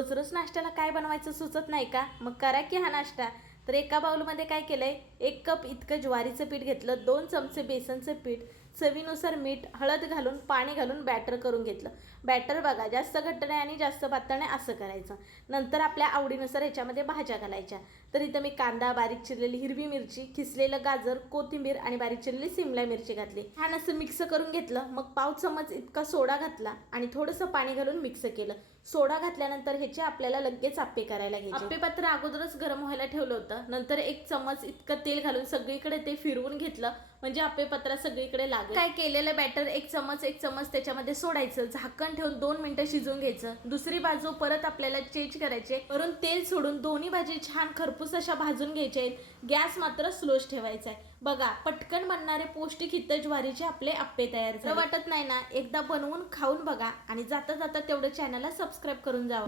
रोज रोज नाश्त्याला काय बनवायचं सुचत नाही का? मग करा की हा नाश्ता। तर एका बाउलमध्ये काय केलंय, 1 कप इतकं ज्वारीचं पीठ घेतलं, 2 चमचे बेसनचं पीठ, चवीनुसार मीठ, हळद घालून पाणी घालून बॅटर करून घेतलं। बॅटर बघा जास्त घट्ट नाही आणि जास्त पातळ नाही असं करायचं। नंतर आपल्या आवडीनुसार ह्याच्यामध्ये भाज्या घालायच्या। तर इथं मी कांदा, बारीक चिरलेली हिरवी मिरची, किसलेलं गाजर, कोथिंबीर आणि बारीक चिरलेली सिमला मिरची घातली। छान असं मिक्स करून घेतलं। मग पाव चमच इतका सोडा घातला आणि थोडंसं पाणी घालून मिक्स केलं। सोडा घातल्यानंतर ह्याचे आपल्याला लगेच आप्पे करायला घ्यायचे। आप्पे पात्र अगोदरच गरम व्हायला ठेवलं होतं। नंतर 1 चमच इतकं तेल घालून सगळीकडे ते फिरवून घेतलं, म्हणजे आप्पे पात्र सगळीकडे लागेल। काय केलेलं बॅटर 1 चमच त्याच्यामध्ये सोडायचं, झाकण ठेवून 2 मिनिटं शिजवून घ्यायचं। दुसरी बाजू परत आपल्याला चेंज करायचे, वरून तेल सोडून दोन्ही भाजी छान खरपूस अशा भाजून घ्यायच्या आहेत। गॅस मात्र स्लोच ठेवायचा आहे। बघा पटकन बनणारे पौष्टिक हित ज्वारीचे आपले आप्पे तयार झाले। वाटत नाही ना, एकदा बनवून खाऊन बघा आणि जाता जाता तेवढं चॅनलला सबस्क्राईब करून जावा।